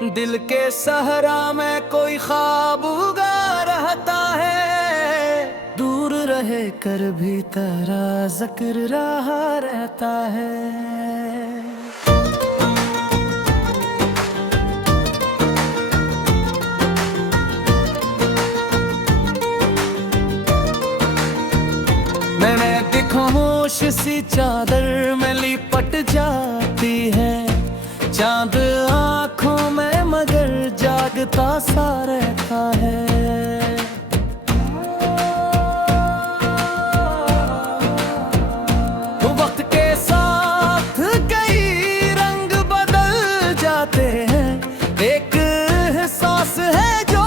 दिल के सहरा में कोई ख्वाब उगा रहता है, दूर रहे कर भी तेरा जिक्र रहा रहता है। मैंने खामोश सी चादर में लिपट जाती है, चांद आँखों में मगर जागता सा रहता है। वक्त के साथ कई रंग बदल जाते हैं, एक एहसास है जो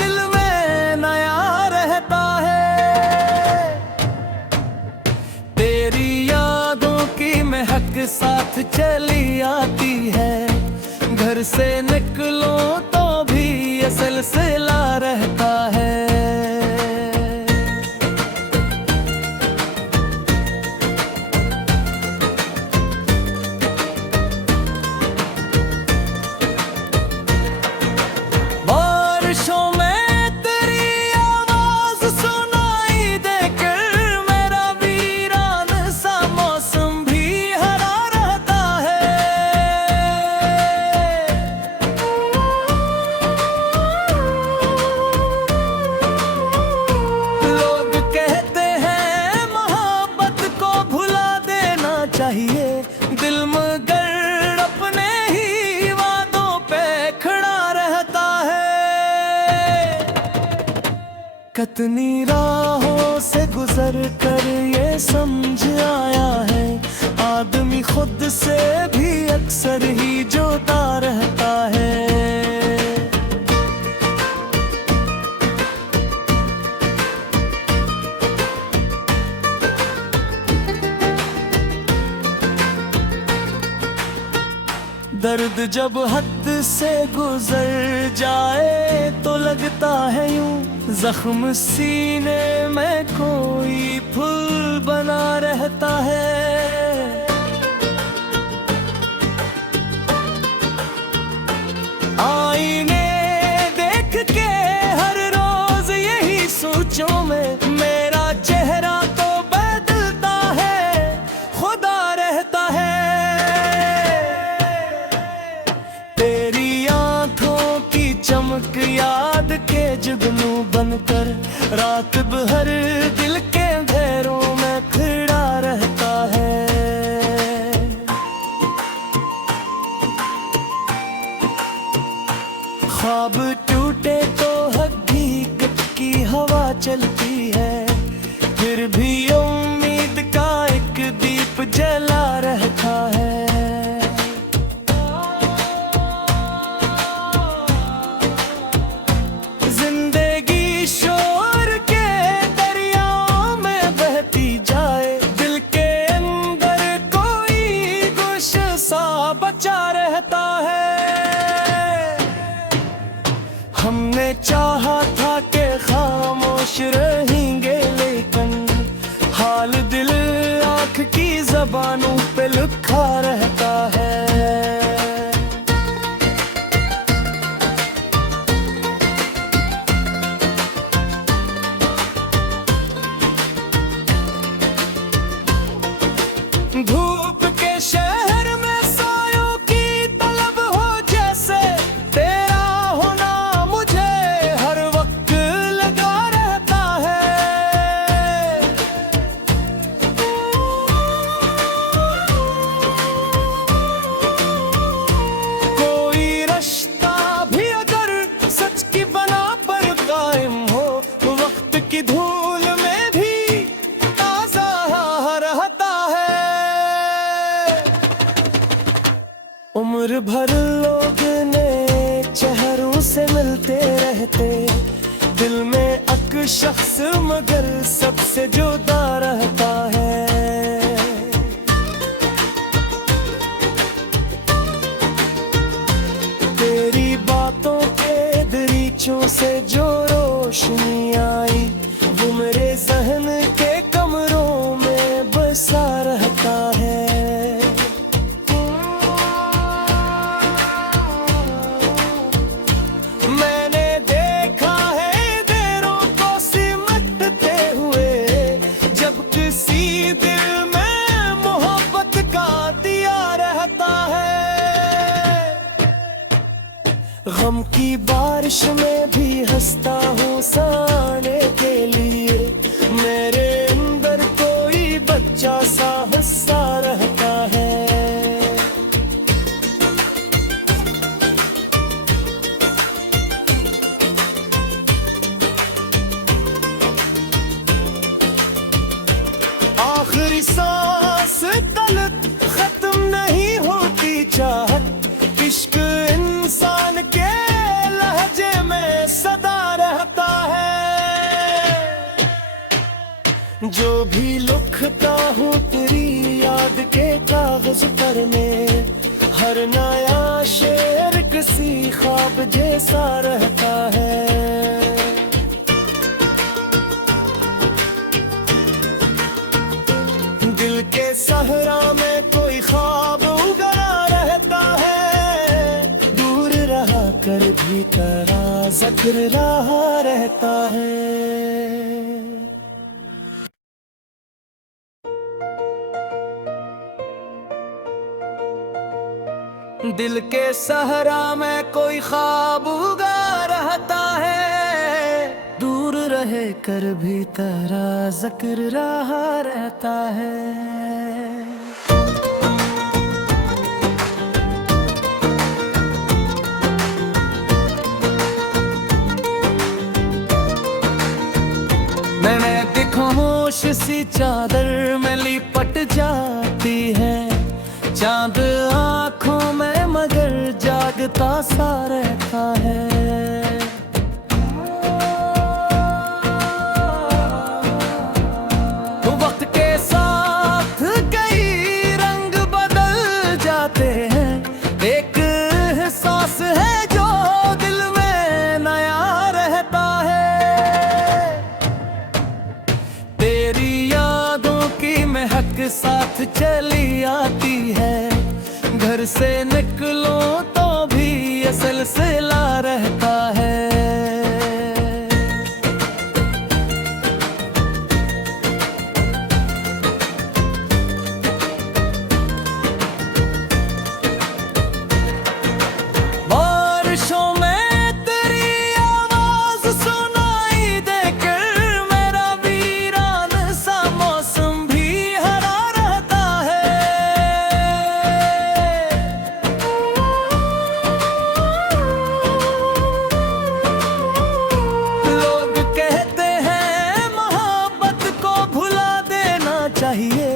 दिल में नया रहता है। तेरी यादों की महक साथ चली आती है, घर से निकलो तो भी ये सिलसिला रहता है। बारिशों में तेरी आवाज सुनाई देकर मेरा वीरान सा मौसम भी हरा रहता है। लोग कहते हैं मोहब्बत को भुला देना चाहिए, दिल मगर अपने ही वादों पे खड़ा रहता है। कितनी राहों से गुजर कर ये समझ आया है, आदमी खुद से भी अक्सर ही जुदा रहता है। दर्द जब हद से गुजर जाए तो लगता है यूं जख्म सीने में कोई फूल बना रहता है। आईने देख के हर रोज यही सोचों में मेरा चेहरा तो बदलता है, खुदा रहता है। चमक याद के जुगनू बनकर रात भर दिल के अंधेरों में खड़ा रहता है। ख्वाब टूटे तो हकीकत की हवा चलती है, फिर भी उम्मीद का एक दीप जला रहता है। बचा रहता है। हमने चाहा था कि खामोश रहेंगे, लेकिन हाल दिल आँख की ज़बानों पे लिखा रहता है। धूप के शहर में की धूल में भी ताजा रहता है। उम्र भर लोग ने चेहरों से मिलते रहते, दिल में एक शख्स मगर सबसे जुदा रहता है। तेरी बातों के दरीचों से जो रोशनी आई, वो मेरे जहन के कमरों में बसा रहता है। गम की बारिश में भी हंसता हूँ साने के लिए। मेरे अंदर कोई बच्चा सा हंसा रहता है। आखिरी सांस तलक खत्म नहीं होती चाहत। इश्क इंसान के लहजे में सदा रहता है। जो भी लिखता हूँ तेरी याद के कागज पर में, हर नया शेर किसी ख्वाब जैसा रहता है। दिल के सहरा में कोई ख्वाब उगरा रहता है। दूर रहा कर भी तेरा जिक्र रहा रहता है। दिल के सहरा में कोई ख्वाब उगा रहता है। दूर रहे कर भी तेरा जिक्र रहा रहता है। मैंने खामोश सी चादर में लिपट जाती है। चांद आँखों में मगर जागता सा रहता है। वक्त के साथ कई रंग बदल जाते हैं। एक एहसास है जो दिल में नया रहता है। तेरी यादों की महक साथ चली आती है। घर से निकलो तो भी ये सिलसिला रहता है। बारिशों में तेरी आवाज सुनाई देकर मेरा वीरान सा मौसम भी हरा रहता है। लोग कहते हैं मोहब्बत को भुला देना चाहिए।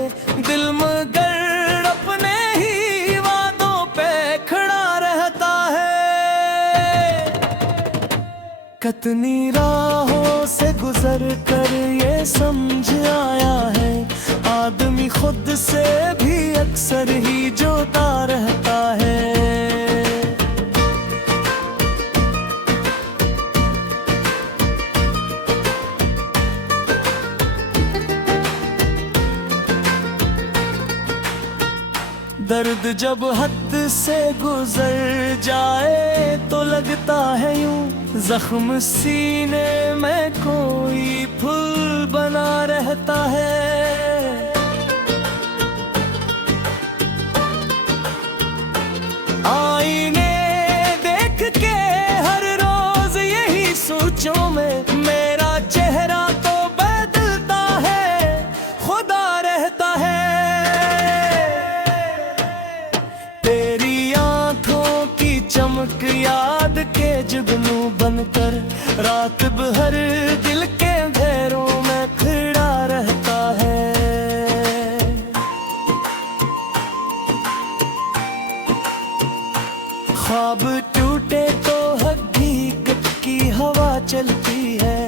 दिल मगर अपने ही वादों पे खड़ा रहता है। कितनी राहों से गुजर कर ये समझ आया है। आदमी खुद से भी अक्सर ही जोता रहता है। दर्द जब हद से गुजर जाए तो लगता है यूं जख्म सीने में कोई फूल बना रहता है। आईने देख के हर रोज यही सोचों में मेरा चेहरा तो बदलता है, खुदा रहता है। तेरी आंखों की चमक याद के जुगनू बनकर रात भर दिल के अंधेरों में खड़ा रहता है। ख्वाब टूटे तो हकीकत की हवा चलती है,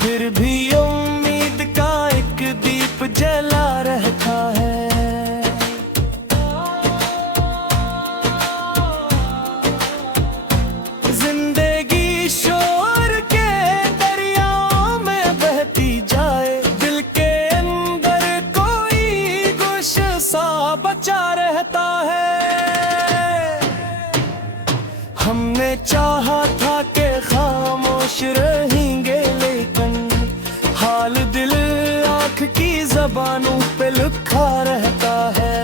फिर भी उम्मीद का एक दीप जला रहता है। जिंदगी शोर के दरियाओं में बहती जाए, दिल के अंदर कोई गुश सा बचा रहता है। हमने चाहा था कि खामोश रहेंगे, लेकिन हाल दिल आँख की ज़बानों पे लिखा रहता है।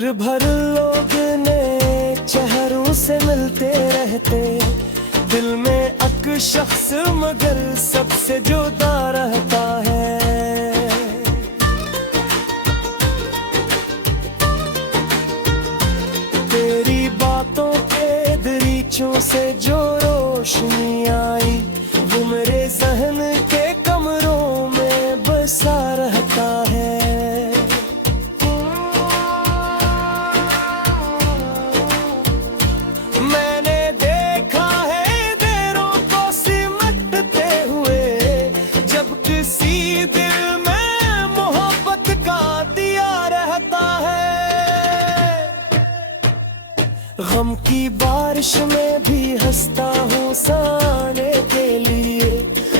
उम्र भर लोग नए चेहरों से मिलते रहते, दिल में एक शख्स मगर सबसे जुदा रहता है। तेरी बातों के दरीचों से जो रोशनी आई, वो मेरे जहन के कमरों में बसा रहता है। मैंने देखा है देरों को सिमटते हुए, जब किसी दिल में मोहब्बत का दिया रहता है। गम की बारिश में भी हंसता हूँ साने के लिए,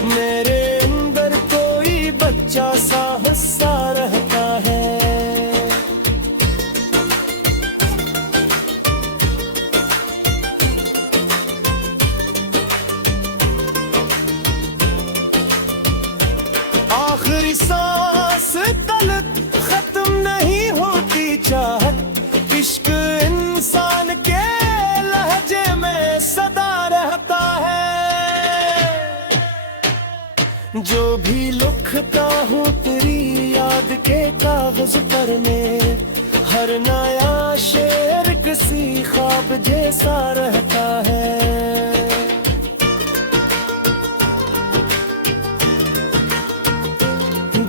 मेरे अंदर कोई बच्चा सा हंसा रहता है। आखिरी सांस तलक खत्म नहीं होती चाहत, इश्क इंसान के लहजे में सदा रहता है। जो भी लिखता हूँ तेरी याद के कागज पर में, हर नया शेर किसी ख्वाब जैसा रहता है।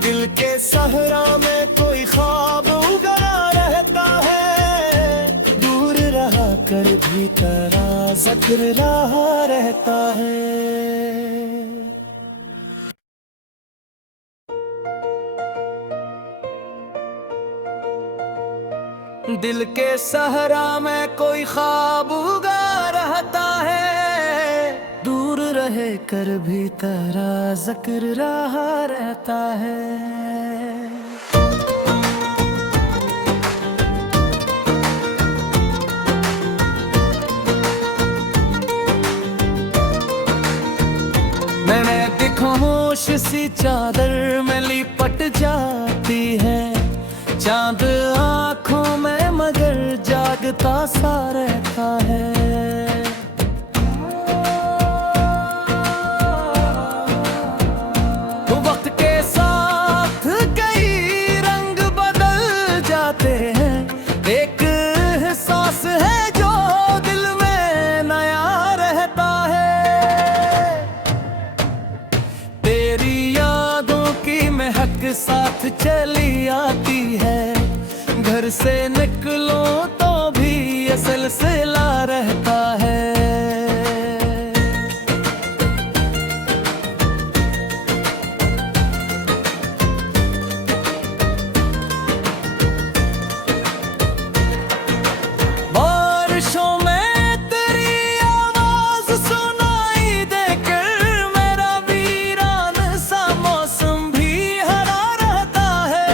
दिल के सहरा में कोई ख्वाब उगला रहता है, दूर रहा कर भी तेरा जिक्र रहा रहता है। दिल के सहरा में कोई ख्वाब उगा रहता है, दूर रहे कर भी तेरा जिक्र रहा रहता है। मैंने खामोश सी चादर में लिपट जाती है, चांद आँखों में मगर जागता सा रहता है। तो वक्त के साथ कई रंग बदल जाते हैं, एक एहसास है जो दिल में नया रहता है। तेरी यादों की महक साथ चली आती है, घर से निकलो तो भी ये सिलसिला रहता है। बारिशों में तेरी आवाज सुनाई देकर मेरा वीरान सा मौसम भी हरा रहता है।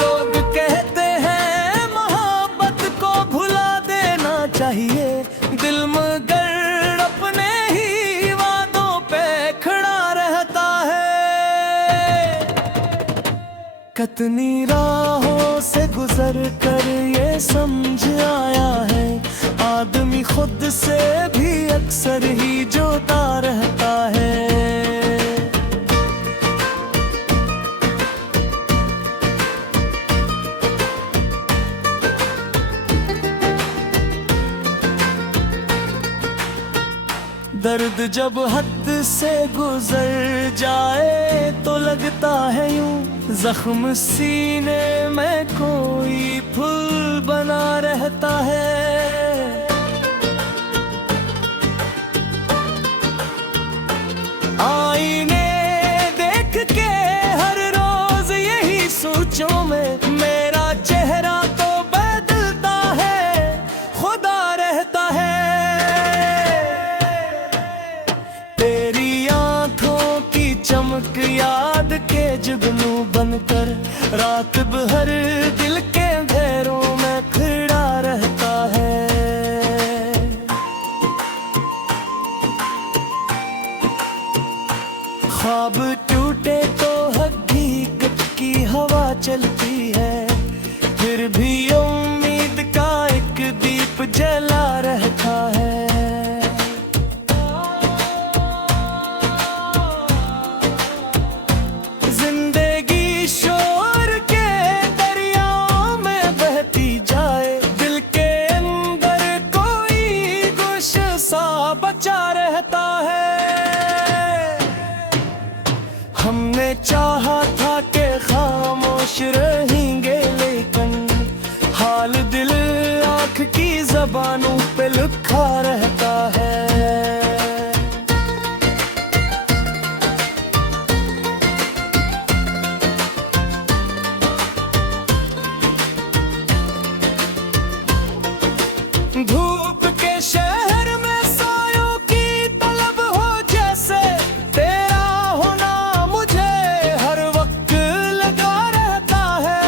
लोग कहते हैं मोहब्बत को भुला देना चाहिए, दिल मगर अपने ही वादों पे खड़ा रहता है। कितनी राहों से गुजर कर ये समझ आया है, आदमी खुद से भी अक्सर ही जुदा रहता है। दर्द जब हद से गुजर जाए तो लगता है यूं जख्म सीने में कोई फूल बना रहता है। आईने देख के हर रोज यही सोचों में, मेरा चेहरा तो बदलता है, खुदा रहता है। तेरी आंखों की चमक याद के जुगनू बनकर रात भर दिल के घेरों में खड़ा रहता है। ख्वाब टूटे तो हकीकत की हवा चलती है, फिर भी उम्मीद का एक दीप जला रहता है। जिंदगी शोर के दरियाओं में बहती जाए, दिल के अंदर कोई गुस्सा सा बचा रहता है। हमने चाहा था कि खामोश रहेंगे, लेकिन हाल दिल आँख की ज़बानों पे लिखा रहता है। धूप के शहर में सायों की तलब हो, जैसे तेरा होना मुझे हर वक्त लगा रहता है।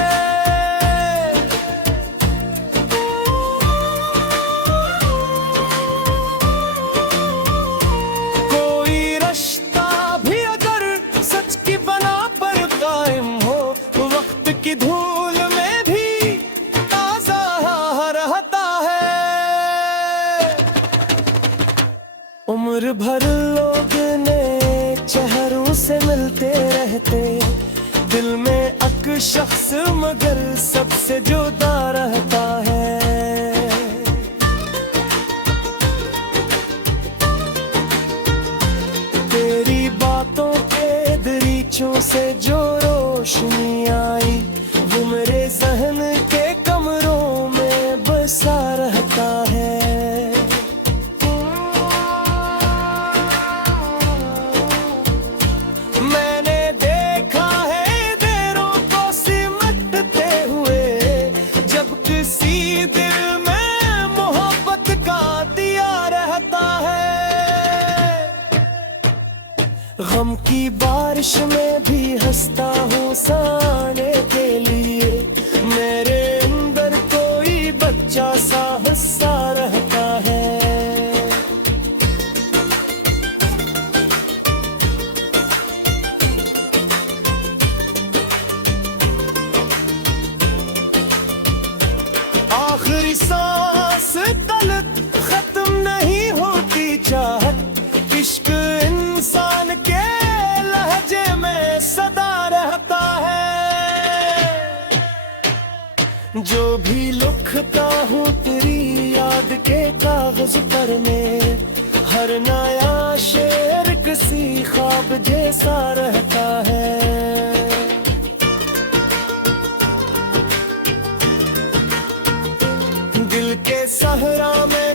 कोई रिश्ता भी अगर सच की बना पर कायम हो, वक्त की धूल में भी ताजा रहता है। उम्र भर लोग ने चेहरों से मिलते रहते, दिल में अक शख्स मगर सबसे जुदा रहता है। तेरी बातों के दरीचों से जो रोशनी आई, वो मेरे जहन के कमरों में बसा रहता है। मैंने देखा है देरों को सिमटते हुए, जब किसी दिल में मोहब्बत का दिया रहता है। गम की बारिश में भी हंसता हूँ साने के लिए, मेरे अंदर कोई बच्चा सा हंसा रहता है। आखिरी सांस तलक खत्म नहीं होती चाहत, इश्क इंसान के लहजे में सदा रहता है। जो भी लिखता हूँ तेरी याद के कागज पर में, हर नया शेर किसी ख्वाब जैसा रहता है। दिल के सहरा में